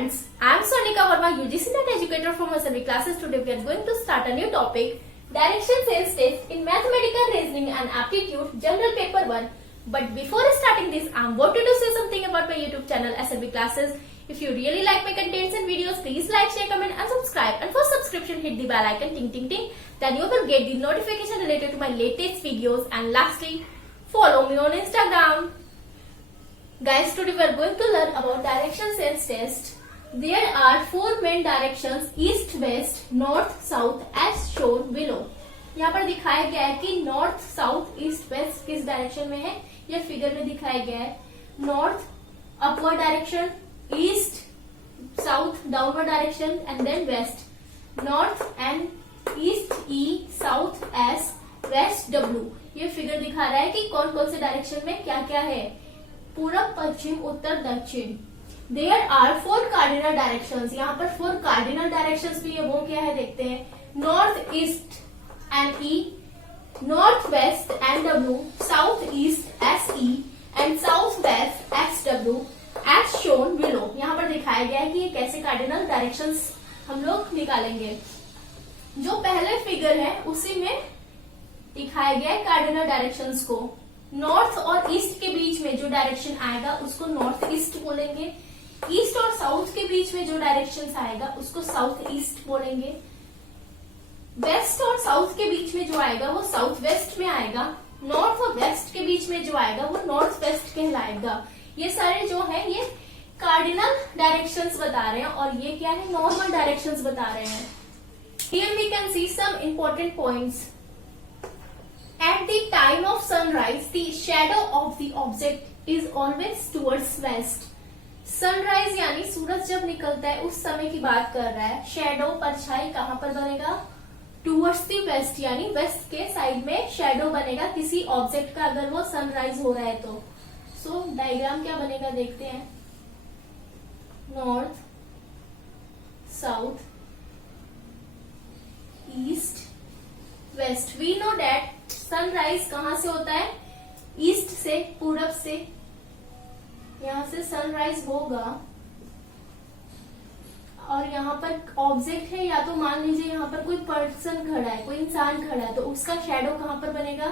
friends, I am Sonika Verma, UGC NET educator from Assembly classes. Today we are going to start a new topic, Direction Sense Test in Mathematical Reasoning and Aptitude, General Paper 1. But before starting this, I wanted to say something about my YouTube channel Assembly classes. If you really like my contents and videos, please like, share, comment and subscribe. And for subscription, hit the bell icon, ting ting ting. Then you will get the notification related to my latest videos. And lastly, follow me on Instagram. Guys, today we are going to learn about direction sense test. There are four main directions, east, west, north, south as shown below. यहाँ पर दिखाया गया है कि north, south, east, west किस direction में है, यह फिगर में दिखाया गया है. North upward direction, east south downward direction and then west. North and east E, south S, west W. ये फिगर दिखा रहा है कि कौन कौन से डायरेक्शन में क्या क्या है, पूरब, पश्चिम, उत्तर, दक्षिण. There are four cardinal directions. यहाँ पर फोर कार्डिनल डायरेक्शंस भी है, वो क्या है देखते हैं. North east and E, north west and W, south east S E and south west S W as shown below. यहाँ पर दिखाया गया है कि ये कैसे कार्डिनल डायरेक्शंस हम लोग निकालेंगे. जो पहले फिगर है उसी में दिखाया गया है कार्डिनल डायरेक्शंस को. नॉर्थ और ईस्ट के बीच में जो डायरेक्शन आएगा उसको नॉर्थ ईस्ट बोलेंगे. ईस्ट और साउथ के बीच में जो डायरेक्शन आएगा उसको साउथ ईस्ट बोलेंगे. वेस्ट और साउथ के बीच में जो आएगा वो साउथ वेस्ट में आएगा. नॉर्थ और वेस्ट के बीच में जो आएगा वो नॉर्थ वेस्ट कहलाएगा. ये सारे जो है ये कार्डिनल डायरेक्शंस बता रहे हैं और ये क्या है, नॉर्मल डायरेक्शंस बता रहे हैं. Here we can see some important points. At the time of sunrise, the shadow of the object is always towards west. Sunrise यानी सूरज जब निकलता है उस समय की बात कर रहा है. शैडो परछाई कहाँ पर बनेगा, टूवर्ड्स दी वेस्ट यानी वेस्ट के साइड में शैडो बनेगा किसी ऑब्जेक्ट का अगर वो सनराइज हो रहा है तो. सो डायग्राम क्या बनेगा देखते हैं. North, south, east, west. We know that sunrise कहाँ से होता है, ईस्ट से, पूरब से. यहां से सनराइज होगा और यहाँ पर ऑब्जेक्ट है, या तो मान लीजिए यहाँ पर कोई पर्सन खड़ा है, कोई इंसान खड़ा है, तो उसका शैडो कहाँ पर बनेगा,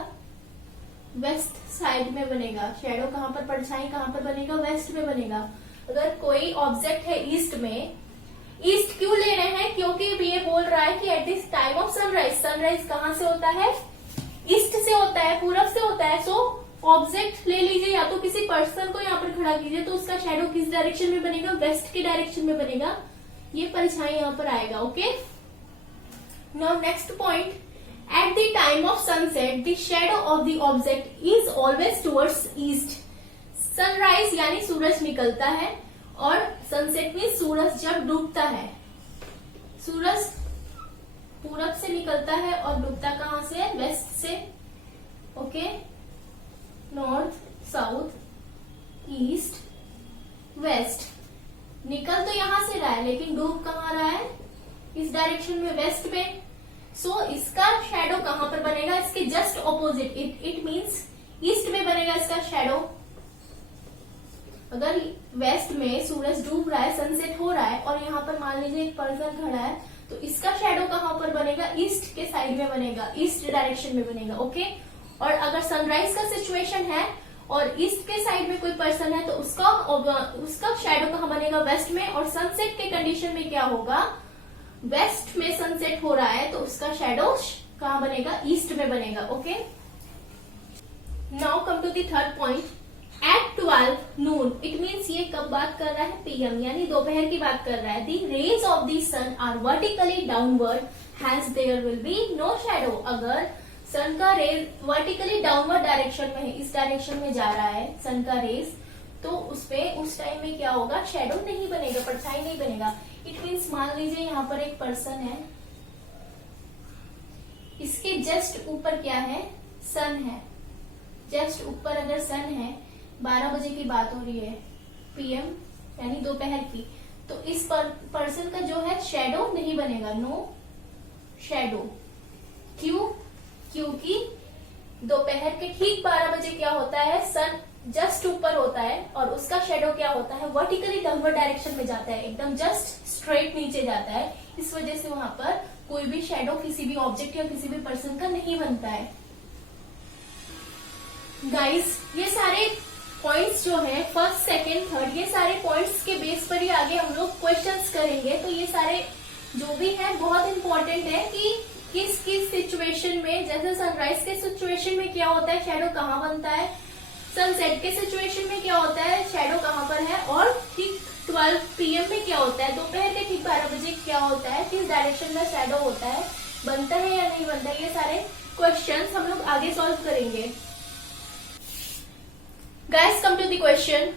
वेस्ट साइड में बनेगा. शैडो कहाँ पर, परछाई कहाँ पर बनेगा, वेस्ट में बनेगा. अगर कोई ऑब्जेक्ट है ईस्ट में, ईस्ट क्यों ले रहे हैं, क्योंकि ये बोल रहा है कि at this time of sunrise, sunrise कहाँ से होता है, ईस्ट से होता है, पूरब से होता है. सो ऑब्जेक्ट ले लीजिए, या तो किसी पर्सन को यहाँ पर खड़ा कीजिए, तो उसका शैडो किस डायरेक्शन में बनेगा, वेस्ट की डायरेक्शन में बनेगा. ये परछाई यहाँ पर आएगा. Okay, now next point. At the time of sunset the shadow of the object is always towards east. Sunrise यानी सूरज निकलता है और सनसेट में सूरज जब डूबता है, सूरज पूरब से निकलता है और डूबता कहाँ से है, वेस्ट से. Okay, north, south, east, west. निकल तो यहां से रहा है लेकिन डूब कहाँ रहा है, इस डायरेक्शन में, वेस्ट में. सो इसका शैडो कहाँ पर बनेगा, इसके just opposite. It means east में बनेगा इसका शैडो. अगर वेस्ट में सूरज डूब रहा है, सनसेट हो रहा है और यहाँ पर मान लीजिए एक पर्सन खड़ा है, तो इसका शैडो कहाँ पर बनेगा, ईस्ट के साइड में बनेगा, ईस्ट डायरेक्शन में बनेगा. ओके, और अगर सनराइज का सिचुएशन है और ईस्ट के साइड में कोई पर्सन है तो उसका शैडो कहाँ बनेगा, वेस्ट में. और सनसेट के कंडीशन में क्या होगा, वेस्ट में सनसेट हो रहा है तो उसका शैडो कहाँ बनेगा, ईस्ट में बनेगा. Okay, now come to the third point. At 12 noon, it means ये कब बात कर रहा है, पीएम यानी दोपहर की बात कर रहा है. The rays of the sun are vertically downward, hence there will be no shadow. अगर सन का रेज वर्टिकली डाउनवर्ड डायरेक्शन में है, इस डायरेक्शन में जा रहा है सन का रेज, तो उस टाइम में क्या होगा, शैडो नहीं बनेगा, परछाई नहीं बनेगा. इट मीन्स मान लीजिए यहाँ पर एक पर्सन है, इसके जस्ट ऊपर क्या है, सन है. जस्ट ऊपर अगर सन है, 12 बजे की बात हो रही है, पीएम यानी दोपहर की, तो इस पर्सन का जो है शैडो नहीं बनेगा, नो शैडो. क्यों, क्योंकि दोपहर के ठीक 12 बजे क्या होता है, सन जस्ट ऊपर होता है और उसका शेडो क्या होता है, वर्टिकली डाउनवर्ड डायरेक्शन में जाता है, एकदम जस्ट स्ट्रेट नीचे जाता है। इस वजह से वहां पर कोई भी शेडो किसी भी ऑब्जेक्ट या किसी भी पर्सन का नहीं बनता है। गाइस, ये सारे पॉइंट्स जो है फर्स्ट, सेकंड, थर्ड, ये सारे पॉइंट्स के बेस पर ही आगे हम लोग क्वेश्चंस करेंगे। तो ये सारे जो भी है बहुत इंपॉर्टेंट है कि किस किस सिचुएशन में, जैसे सनराइज के सिचुएशन में क्या होता है, शेडो कहाँ बनता है, सनसेट के सिचुएशन में क्या होता है, शेडो कहाँ पर है, और ठीक 12 PM में क्या होता है, दोपहर के ठीक 12 बजे क्या होता है, किस डायरेक्शन में शेडो होता है, बनता है या नहीं बनता है, ये सारे क्वेश्चंस हम लोग आगे सॉल्व करेंगे। Guys, come to the question.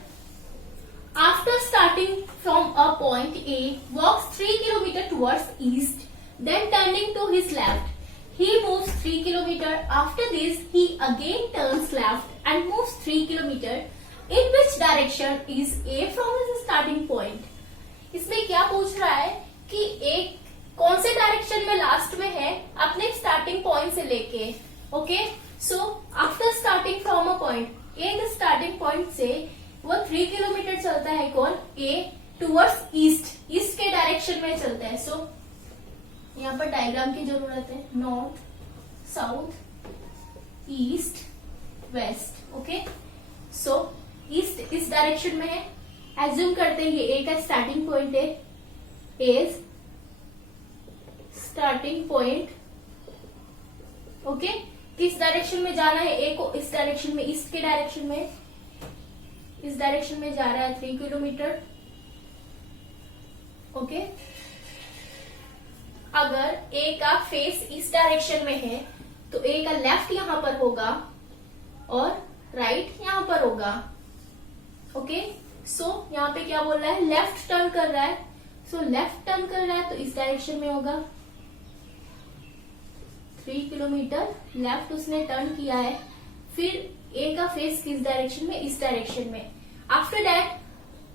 After starting from a point A, walks 3 km towards east, then turning to his left. He moves 3 km. After this, he again turns left and moves 3 km. In which direction is A from his starting point? इसमें क्या पूछ रहा है कि A कौन से direction में last में है अपने स्टार्टिंग पॉइंट से लेके। Okay, so after starting from a point एक स्टार्टिंग पॉइंट से वो 3 किलोमीटर चलता है कौन, ए, टूवर्ड्स ईस्ट, ईस्ट के डायरेक्शन में चलता है। सो यहाँ पर डायग्राम की जरूरत है, north, south, east, west. Okay, so east इस डायरेक्शन में है। एज्यूम करते हैं ये ए का स्टार्टिंग पॉइंट है, ए स्टार्टिंग पॉइंट। ओके, किस डायरेक्शन में जाना है ए को, इस डायरेक्शन में, ईस्ट के डायरेक्शन में, इस डायरेक्शन में जा रहा है 3 किलोमीटर। ओके, अगर ए का फेस इस डायरेक्शन में है तो ए का लेफ्ट यहां पर होगा और राइट यहां पर होगा। ओके, सो यहां पे क्या बोल रहा है, लेफ्ट टर्न कर रहा है। सो लेफ्ट टर्न कर रहा है तो इस डायरेक्शन में होगा, 3 किलोमीटर लेफ्ट उसने टर्न किया है। फिर ए का फेस किस डायरेक्शन में, इस डायरेक्शन में।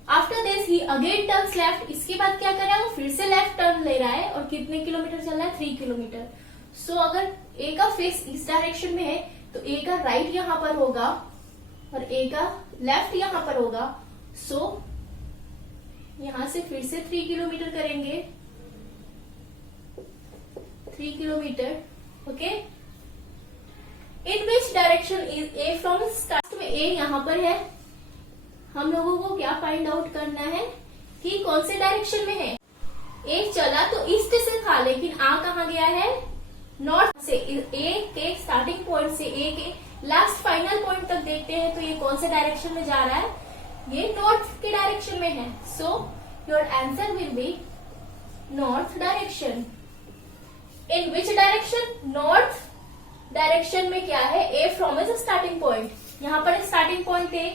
After this he again turns left. इसके बाद क्या कर रहा है, वो फिर से लेफ्ट टर्न ले रहा है और कितने किलोमीटर चल रहा है, 3 किलोमीटर। सो अगर ए का फेस इस डायरेक्शन में है तो ए का राइट यहां पर होगा और ए का लेफ्ट यहां पर होगा। सो यहां से फिर से 3 किलोमीटर करेंगे, 3 kilometre. Okay, in which direction is a from start में, ए यहां पर है। हम लोगों को क्या फाइंड आउट करना है कि कौन से डायरेक्शन में है। ए चला तो ईस्ट से था, लेकिन आ कहां गया है, नॉर्थ से। ए के स्टार्टिंग पॉइंट से ए के लास्ट फाइनल पॉइंट तक देखते हैं तो ये कौन से डायरेक्शन में जा रहा है, ये नॉर्थ के डायरेक्शन में है। So your answer will B north direction. In which direction, north direction में क्या है, ए फ्रॉम इज स्टार्टिंग पॉइंट। यहाँ पर स्टार्टिंग पॉइंट ए,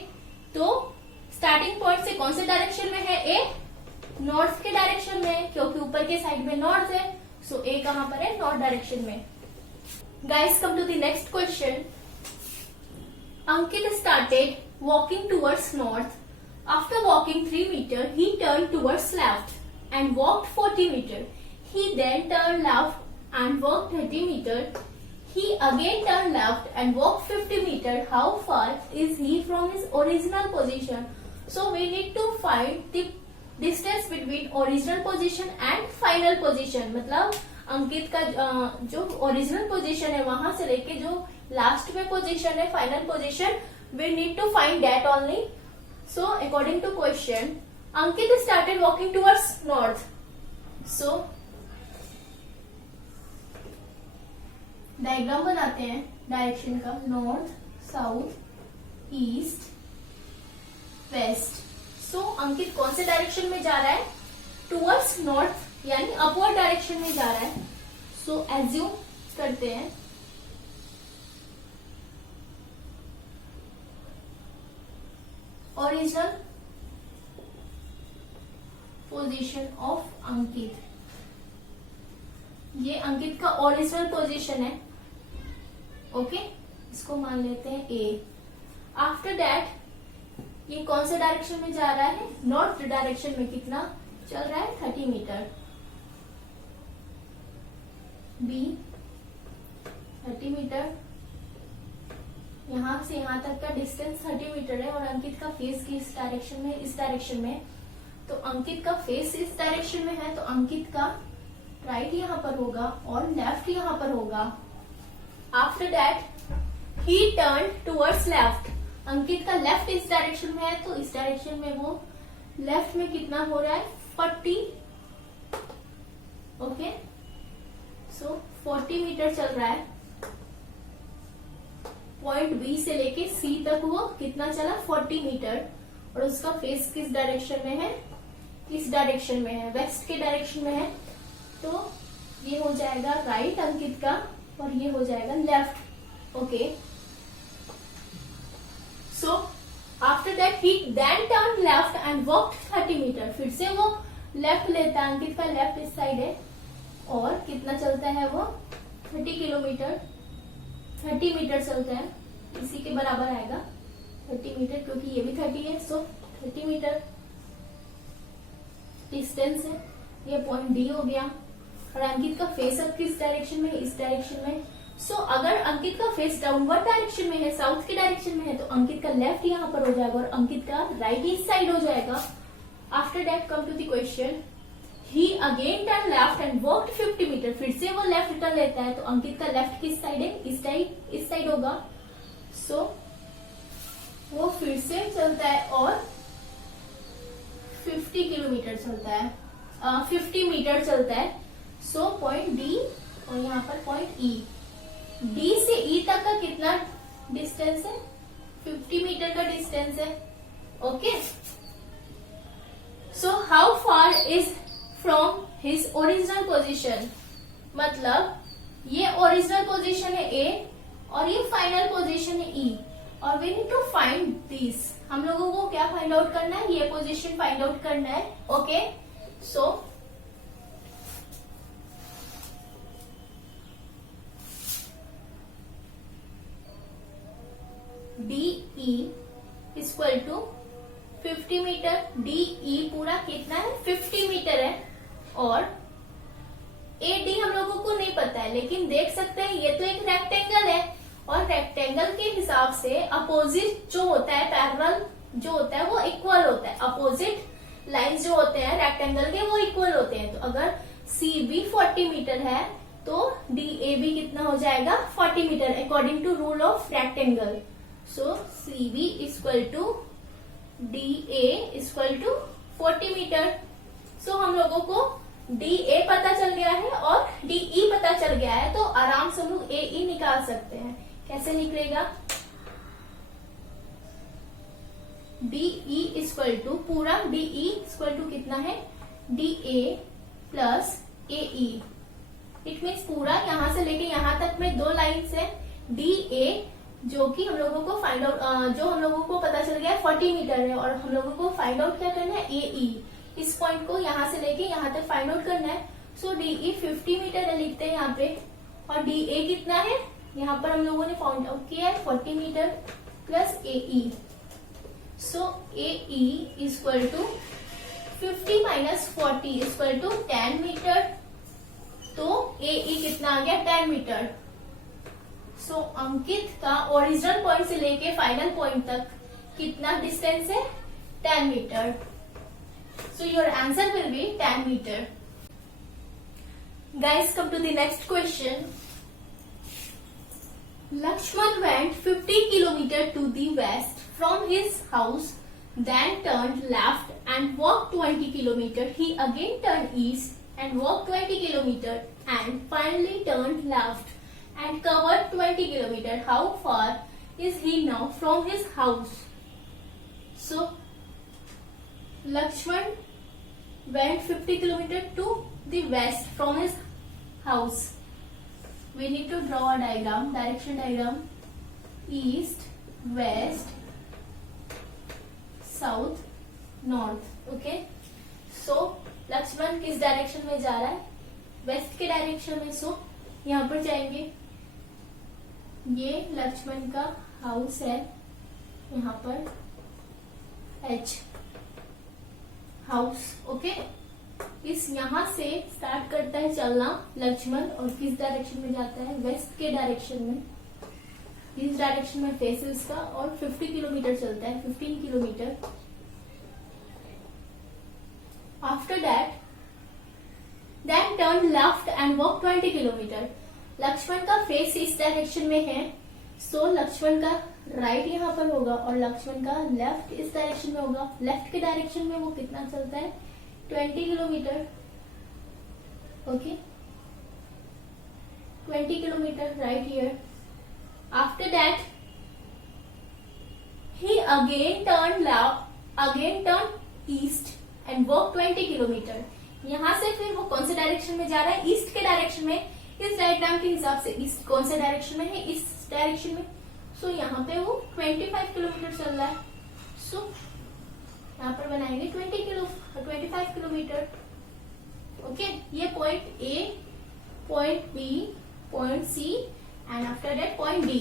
तो स्टार्टिंग पॉइंट से कौन से डायरेक्शन में है, ए नॉर्थ के डायरेक्शन में, क्योंकि ऊपर के साइड में नॉर्थ है। सो ए कहां पर है, नॉर्थ डायरेक्शन में। Guys, come to the next question. Ankit started walking towards north. After walking 3 meter, he turned towards left and walked 40 meter. He then turned left and walked 30 meter. He again turned left and walked 50 meter. How far is he from his original position? So we need to find the distance between original position and final position. मतलब अंकित का जो original position है वहां से लेके जो last में position है, final position, we need to find that only. So according to question, Ankit started walking towards north. So diagram बनाते हैं डायरेक्शन का, नॉर्थ, साउथ, ईस्ट, वेस्ट। सो अंकित कौन से डायरेक्शन में जा रहा है, टुवर्ड्स नॉर्थ, यानी अपवर्ड डायरेक्शन में जा रहा है। सो एज्यूम करते हैं ओरिजिनल पोजीशन ऑफ अंकित, ये अंकित का ओरिजिनल पोजीशन है। ओके, इसको मान लेते हैं ए। आफ्टर दैट ये कौन से डायरेक्शन में जा रहा है, नॉर्थ डायरेक्शन में। कितना चल रहा है, 30 मीटर। बी 30 मीटर यहाँ से यहाँ तक का डिस्टेंस 30 मीटर है और अंकित का फेस किस डायरेक्शन में, इस डायरेक्शन में। तो अंकित का फेस इस डायरेक्शन में है, तो अंकित का राइट यहाँ पर होगा और लेफ्ट यहाँ पर होगा। After that he turn towards left. Ankit का लेफ्ट इस डायरेक्शन में है, तो इस डायरेक्शन में वो लेफ्ट में कितना हो रहा है, 40। ओके, सो 40 मीटर चल रहा है। पॉइंट बी से लेके सी तक वो कितना चला, 40 मीटर। और उसका फेस किस डायरेक्शन में है, इस डायरेक्शन में है, वेस्ट के डायरेक्शन में है। तो ये हो जाएगा राइट अंकित का और ये हो जाएगा left. Okay, so after that he then turn left and walked 30 metre. फिर से वो लेफ्ट लेता है, अंकित का लेफ्ट इस साइड है और कितना चलता है वो, 30 किलोमीटर, 30 मीटर चलता है। इसी के बराबर आएगा 30 मीटर, क्योंकि ये भी 30 है। सो 30 मीटर डिस्टेंस है। ये पॉइंट डी हो गया। और अंकित का फेस अब किस डायरेक्शन में है, इस डायरेक्शन में। सो अगर अंकित का फेस डाउनवर्ड डायरेक्शन में है, साउथ के डायरेक्शन में है, तो अंकित का लेफ्ट यहाँ पर हो जाएगा और अंकित का राइट इस साइड हो जाएगा। After that come to the question, he again turn left and walked 50 metre. फिर से वो लेफ्ट टर्न लेता है, तो अंकित का लेफ्ट किस साइड है, इस साइड होगा। सो वो फिर से चलता है और 50 किलोमीटर चलता है, 50 मीटर चलता है। सो पॉइंट डी और यहाँ पर पॉइंट ई, डी से ई तक का कितना डिस्टेंस है, 50 मीटर का डिस्टेंस है। Okay, so how far is from his original position. मतलब ये ओरिजिनल पोजीशन है ए और ये फाइनल पोजीशन है ई, और we need to find this. हम लोगों को क्या फाइंड आउट करना है, ये पोजीशन फाइंड आउट करना है। Okay, so D E equal to 50 metre. D E पूरा कितना है, 50 मीटर है। और ए डी हम लोगों को नहीं पता है, लेकिन देख सकते हैं ये तो एक रेक्टेंगल है और रेक्टेंगल के हिसाब से अपोजिट जो होता है, पैरेलल जो होता है वो इक्वल होता है। अपोजिट लाइंस जो होते हैं रेक्टेंगल के वो इक्वल होते हैं। तो अगर सी बी 40 मीटर है तो डी ए बी कितना हो जाएगा, 40 meter, according to rule of rectangle. So C B equal to D A equal to 40 meter. So हम लोगों को डी ए पता चल गया है और डी ई पता चल गया है, तो आराम से हम लोग ए ई निकाल सकते हैं। कैसे निकलेगा, डी ई इक्वल टू पूरा डी ई इक्वल टू कितना है, D A plus A E. It means पूरा यहाँ से लेके यहाँ तक में 2 लाइन्स है। डी ए जो कि हम लोगों को फाइंड आउट, जो हम लोगों को पता चल गया 40 मीटर है, और हम लोगों को फाइंड आउट क्या करना है, ए ई। इस पॉइंट को यहाँ से लेके यहाँ तक फाइंड आउट करना है। सो डी ई 50 मीटर है, लिखते हैं यहाँ पे। और डी ए कितना है, यहाँ पर हम लोगों ने फाइंड आउट किया है 40 metre plus A E. So A E equal to 50 minus 40 equal to 10 metre. तो ए ई कितना आ गया, 10 मीटर। सो अंकित का ओरिजिनल पॉइंट से लेके फाइनल पॉइंट तक कितना डिस्टेंस है, 10 metre. So your answer will be 10 meter. Guys, come to the next question. Lakshman went 50 kilometer to the west from his house, then turned left and walked 20 kilometer. He again turned east and walked 20 kilometer and finally turned left and covered 20 kilometer. How far is he now from his house? So Lakshman went 50 kilometers to the west from his house. We need to draw a diagram, direction diagram. East, west, south, north. Okay. So Laxman किस direction में जा रहा है, waste के direction में। सो यहाँ पर जाएंगे, ये लक्ष्मण का हाउस है, यहाँ पर एच हाउस। ओके, इस यहाँ से स्टार्ट करता है चलना लक्ष्मण और किस डायरेक्शन में जाता है, वेस्ट के डायरेक्शन में। इस डायरेक्शन में फेस है इसका और 50 किलोमीटर चलता है, 15 kilometre. After that then turn left and walk 20 kilometre. Laxman का फेस इस डायरेक्शन में है, सो लक्ष्मण का राइट यहाँ पर होगा और लक्ष्मण का लेफ्ट इस डायरेक्शन में होगा। लेफ्ट के डायरेक्शन में वो कितना चलता है, 20 kilometre. Okay, 20 kilometre right here. After that he again turn east and walk 20 kilometre. यहाँ से फिर वो कौन से डायरेक्शन में जा रहा है, ईस्ट के डायरेक्शन में। इस डायग्राम के हिसाब से ईस्ट कौन से डायरेक्शन में है, इस डायरेक्शन में। सो यहाँ पे वो 25 किलोमीटर चल रहा है। सो यहाँ पर बनाएंगे 25 किलोमीटर। ओके, ये point A, point B, point C and after that point D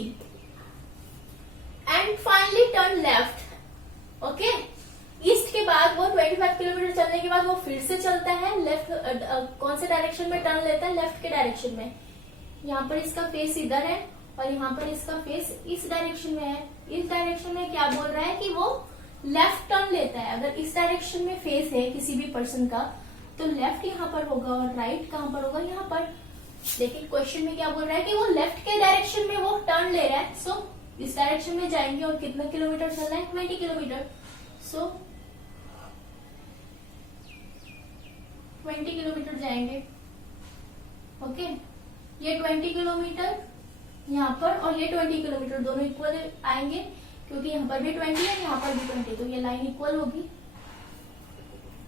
and finally turn left. Okay, east के बाद वो 25 किलोमीटर चलने के बाद वो फिर से चलता है लेफ्ट। कौन से डायरेक्शन में टर्न लेता है, लेफ्ट के डायरेक्शन में। यहाँ पर इसका फेस इधर है और यहाँ पर इसका फेस इस डायरेक्शन में है। इस डायरेक्शन में क्या बोल रहा है कि वो लेफ्ट टर्न लेता है। अगर इस डायरेक्शन में फेस है किसी भी पर्सन का तो लेफ्ट यहाँ पर होगा और राइट कहाँ पर होगा, यहाँ पर। लेकिन क्वेश्चन में क्या बोल रहा है कि वो लेफ्ट के डायरेक्शन में वो टर्न ले रहा है। सो इस डायरेक्शन में जाएंगे और कितना किलोमीटर चल रहा है, 20 किलोमीटर। सो 20 किलोमीटर जाएंगे। ओके, ये 20 किलोमीटर यहाँ पर और ये 20 किलोमीटर दोनों इक्वल आएंगे क्योंकि यहाँ पर भी 20 है, यहाँ पर भी 20, तो ये लाइन इक्वल होगी।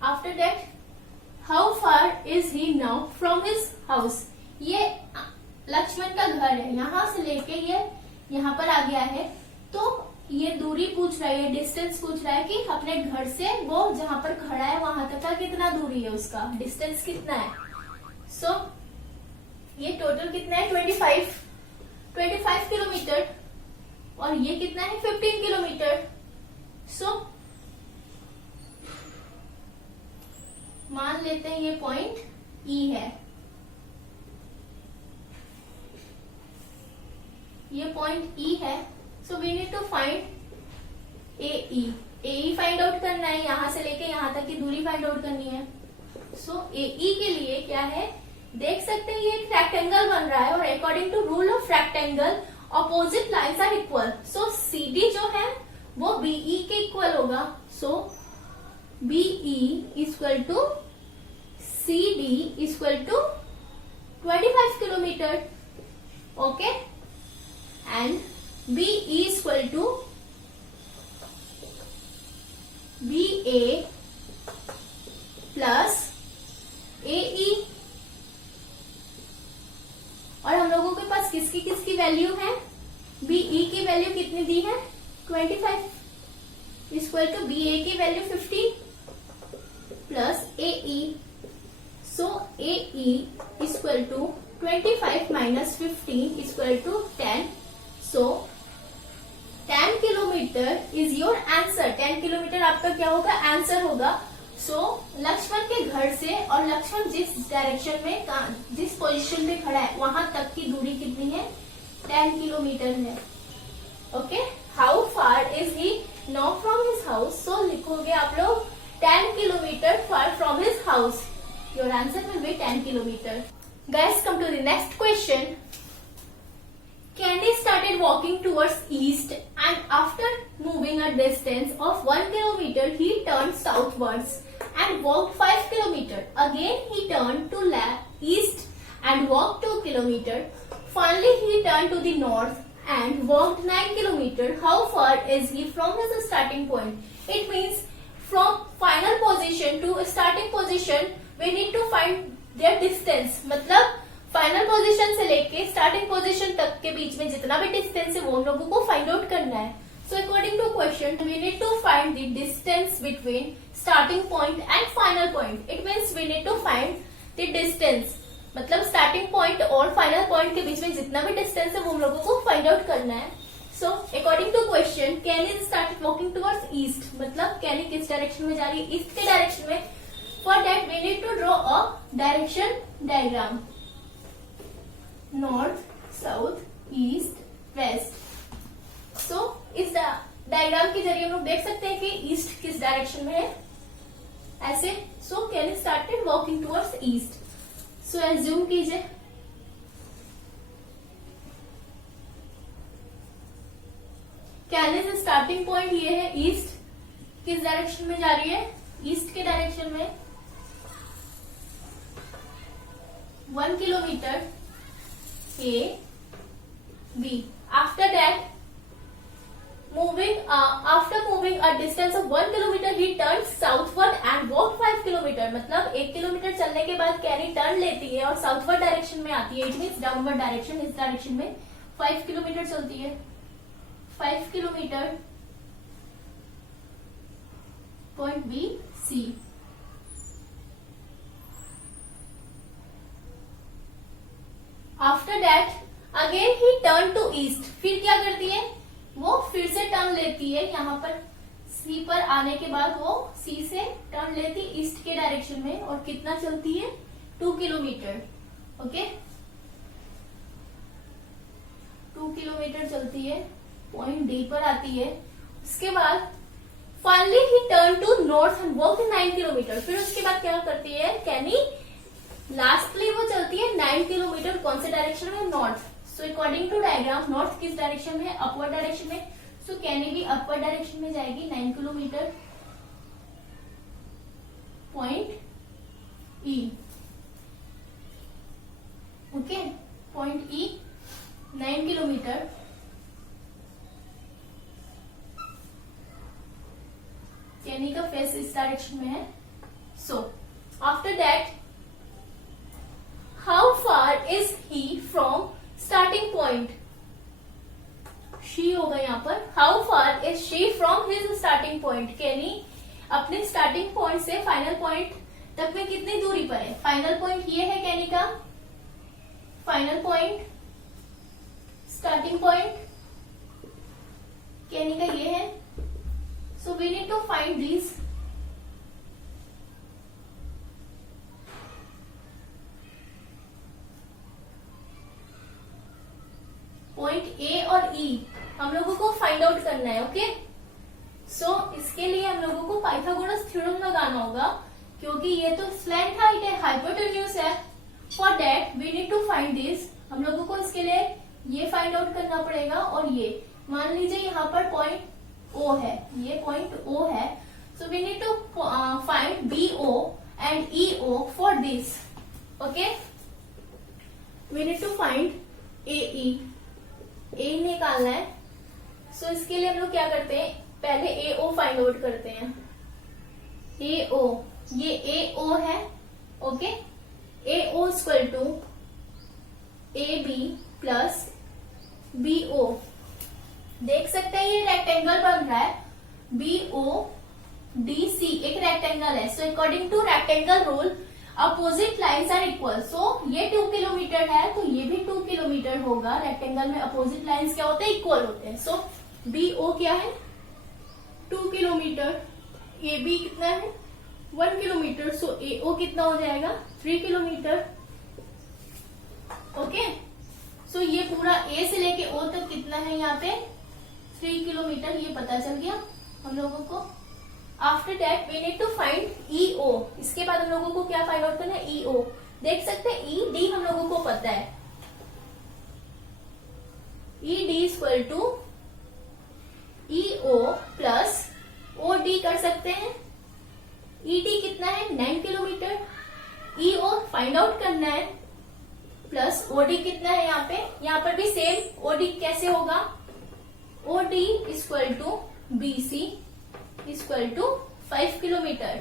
After that how far is he now from his house. ये लक्ष्मण का घर है, यहाँ से लेके ये यहाँ पर आ गया है। तो ये दूरी पूछ रहा है, ये डिस्टेंस पूछ रहा है कि अपने घर से वो जहां पर खड़ा है वहां तक का कितना दूरी है, उसका डिस्टेंस कितना है। सो ये टोटल कितना है, 25 किलोमीटर और ये कितना है, 15 किलोमीटर। सो मान लेते हैं ये पॉइंट ई है, ये पॉइंट ई है। So we need to find A find out करना है, यहां से लेके यहां तक की दूरी फाइंड आउट करनी है। सो ए के लिए क्या है, देख सकते हैं ये एक रेक्टेंगल बन रहा है और according to rule of rectangle opposite lines are equal. So C D जो है वो बीई के इक्वल होगा। So B E equal to C D equal to 25 kilometre. Okay, and BE is equal to BA plus AE। और हम लोगों के पास किसकी वैल्यू है, BE की वैल्यू कितनी दी है, 25 इक्वल टू BA की value 15 plus AE। So AE equal to 25 minus 15 equal to 10। So 10 kilometre is your answer. 10 kilometre आपका क्या होगा, आंसर होगा। सो लक्ष्मण के घर से और लक्ष्मण जिस डायरेक्शन में, जिस पोजीशन में खड़ा है वहां तक की दूरी कितनी है, 10 किलोमीटर है। Okay, how far is he now from his house. So लिखोगे आप लोग 10 kilometer far from his house. Your answer will be 10 kilometer. Guys, come to the next question. Candy started walking towards east and after moving a distance of 1 kilometer, he turned southwards and walked 5 kilometer. Again, he turned to east and walked 2 kilometer. Finally, he turned to the north and walked 9 kilometer. How far is he from his starting point? It means from final position to starting position, we need to find their distance. मतलब final position से लेके starting position तक के बीच में जितना भी distance है वो उन लोगों को फाइंड आउट करना है। So according to question we need to find the distance between starting point and final point. It means we need to find the distance, मतलब स्टार्टिंग पॉइंट और फाइनल पॉइंट के बीच में जितना भी डिस्टेंस है वो हम लोगों को फाइंड आउट करना है। So according to question Kenny started walking towards east, मतलब कैनी किस डायरेक्शन में जा रही है, ईस्ट के डायरेक्शन में। For that we need to draw a direction diagram, north, south, east, west. So इस डायग्राम के जरिए हम लोग देख सकते हैं कि ईस्ट किस डायरेक्शन में है, ऐसे। So can started walking towards east. So assume कीजिए कैनिस स्टार्टिंग पॉइंट ये है, ईस्ट किस डायरेक्शन में जा रही है, ईस्ट के डायरेक्शन में 1 kilometre A B. After that, after moving a distance of 1 kilometer, he turned southward and walked 5 kilometer. मतलब 1 किलोमीटर चलने के बाद कैनी टर्न लेती है और साउथवर्ड डायरेक्शन में आती है, इट मीन्स डाउनवर्ड डायरेक्शन, इस डायरेक्शन में 5 किलोमीटर चलती है। 5 kilometre point B C. After that again he turn to east, फिर क्या करती है वो, फिर से टर्न लेती है, यहाँ पर सी पर आने के बाद वो सी से टर्न लेती ईस्ट के डायरेक्शन में, और कितना चलती है 2 किलोमीटर। ओके 2 किलोमीटर चलती है, पॉइंट डी पर आती है। उसके बाद finally he turn to north and walk 9 kilometre. फिर उसके बाद क्या करती है कैनी, लास्टली वो चलती है 9 किलोमीटर, कौन से डायरेक्शन में, north. So according to diagram north किस डायरेक्शन में है, अपवर्ड डायरेक्शन में। सो कैनी भी अपवर्ड डायरेक्शन में जाएगी 9 kilometer, point E. Okay point E 9 kilometer. Candy का फेस इस डायरेक्शन में है। So after that how far is he from starting point, she होगा यहाँ पर, how far is she from his starting point. Candy अपने स्टार्टिंग पॉइंट से final point तक में कितनी दूरी पर है, फाइनल पॉइंट ये है कैनी का, final point, starting point Kenny का ये है। So we need to find this. Point A और ई हम लोगों को फाइंड आउट करना है। ओके सो इसके लिए हम लोगों को पाइथागोरस थ्योरम लगाना होगा, क्योंकि ये तो स्लैंट हाइट है, हाइपोटेन्यूज है। For that we need to find this. हम लोगों को इसके लिए ये फाइंड आउट करना पड़ेगा, और ये मान लीजिए यहाँ पर पॉइंट ओ है, ये पॉइंट ओ है। So we need to find B O and E O for this. Okay we need to find A E, A निकालना है। सो इसके लिए हम लोग क्या करते हैं, पहले ए ओ फाइंड आउट करते हैं। ए ओ, ये ए ओ है। Okay A O equal to A B plus B O. देख सकते हैं ये रेक्टेंगल बन रहा है, बी ओ डी सी एक रेक्टेंगल है। So according to rectangle rule opposite lines are equal. So ये 2 किलोमीटर है तो ये भी 2 किलोमीटर होगा। रेक्टेंगल में अपोजिट लाइन्स क्या होते हैं, इक्वल होते हैं। सो बी ओ क्या है 2 किलोमीटर, ए बी कितना है 1 किलोमीटर। सो ए ओ कितना हो जाएगा 3 किलोमीटर। ओके सो ये पूरा ए से लेके ओ तक कितना है यहाँ पे 3 किलोमीटर, ये पता चल गया हम लोगों को। After that we need to find E O. इसके बाद हम लोगों को क्या फाइंड आउट करना है, ई ओ। देख सकते हैं ई डी हम लोगों को पता है, E D equal to E O plus O D कर सकते हैं। ई डी कितना है 9 kilometre, E O find out करना है, प्लस ओ डी कितना है यहाँ पर भी सेम। ओ डी कैसे होगा, O D equal to B C equal to 5 kilometre.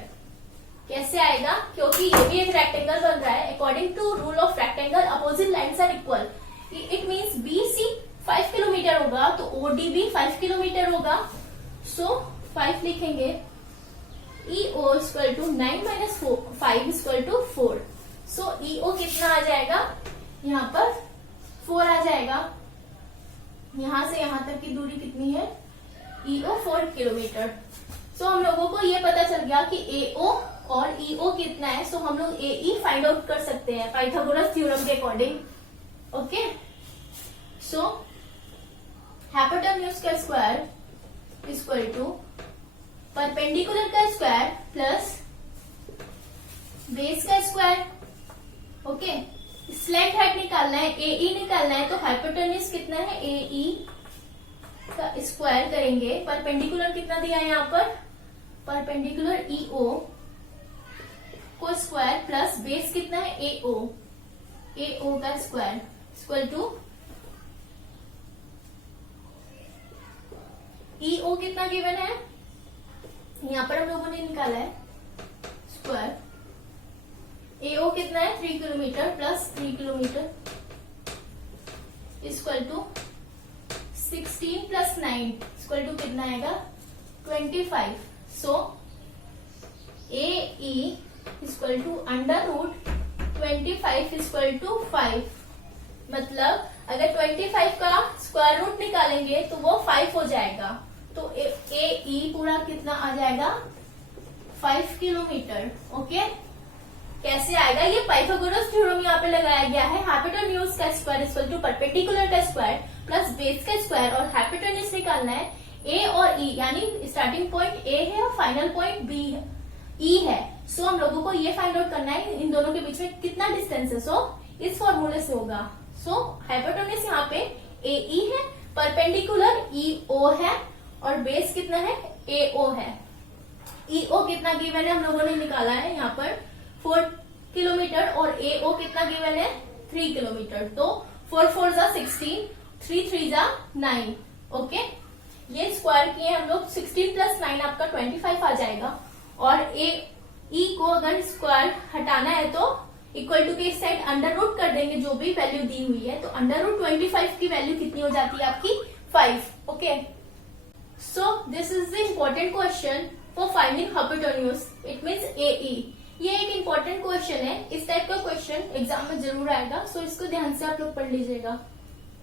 कैसे आएगा, क्योंकि ये भी एक रेक्टेंगल बन रहा है। According to rule of rectangle opposite lines are equal. It means B C 5 kilometre होगा तो ओ डी भी 5 किलोमीटर होगा। सो 5 लिखेंगे। E O equal to 9 minus 5 equal to 4। So E O कितना आ जाएगा, यहाँ पर 4 आ जाएगा। यहां से यहां तक की दूरी कितनी है, ई ओ 4 किलोमीटर। सो हम लोगों को ये पता चल गया कि ए ओ और ई ओ कितना है। सो हम लोग ए ई फाइंड आउट कर सकते हैं पाइथागोरस थ्योरम के अकॉर्डिंग। ओके सो हाइपोटेन्यूज का स्क्वायर इक्वल टू परपेंडिकुलर का स्क्वायर प्लस बेस का स्क्वायर। ओके, स्लैंट हाइट निकालना है, AE निकालना है, तो हाइपोटेन्यूज कितना है, AE का स्क्वायर करेंगे। परपेंडिकुलर कितना दिया है यहाँ पर, परपेंडिकुलर EO को स्क्वायर प्लस बेस कितना है, AO का स्क्वायर इक्वल टू EO कितना गिवन है, यहाँ पर हम लोगों ने निकाला है स्क्वायर। AO कितना है 3 kilometre plus 3 kilometre equal to 16 plus 9 equal to कितना आएगा 25। So AE equal to under root 25 equal to 5। मतलब अगर 25 का स्क्वायर रूट निकालेंगे तो वो 5 हो जाएगा, तो AE पूरा कितना आ जाएगा 5 किलोमीटर। ओके, कैसे आएगा, ये पाइथागोरस थ्योरम यहाँ पे लगाया गया है। हाइपोटेन्यूज का स्क्वायर इक्वल टू परपेंडिकुलर का स्क्वायर प्लस बेस का स्क्वायर, और हाइपोटेन्यूज निकालना है A और E, यानी स्टार्टिंग पॉइंट A है और फाइनल पॉइंट B है, E है। सो हम लोगों को ये फाइंड आउट करना है इन दोनों के बीच में कितना डिस्टेंस है। सो इस फॉर्मूले से होगा। सो हाइपोटेन्यूज यहाँ पे AE है, परपेंडिकुलर EO है और बेस कितना है AO है। EO कितना गिवन है हम लोगों ने निकाला है यहाँ पर 4 किलोमीटर और AO कितना गिवन है 3 किलोमीटर। तो 4 4 जा 16, 3 3 जा 9। ओके, ये स्क्वायर किए हम लोग, 16 प्लस 9 आपका 25 आ जाएगा। और AE को अगर स्क्वायर हटाना है तो इक्वल टू के इस साइड अंडर रूट कर देंगे, जो भी वैल्यू दी हुई है, तो अंडर रूट 25 की वैल्यू कितनी हो जाती है आपकी 5। Okay, so this is the important question for finding hypotenuse, it means AE। ये एक इम्पोर्टेंट क्वेश्चन है, इस टाइप का क्वेश्चन एग्जाम में जरूर आएगा, सो इसको ध्यान से आप लोग पढ़ लीजिएगा।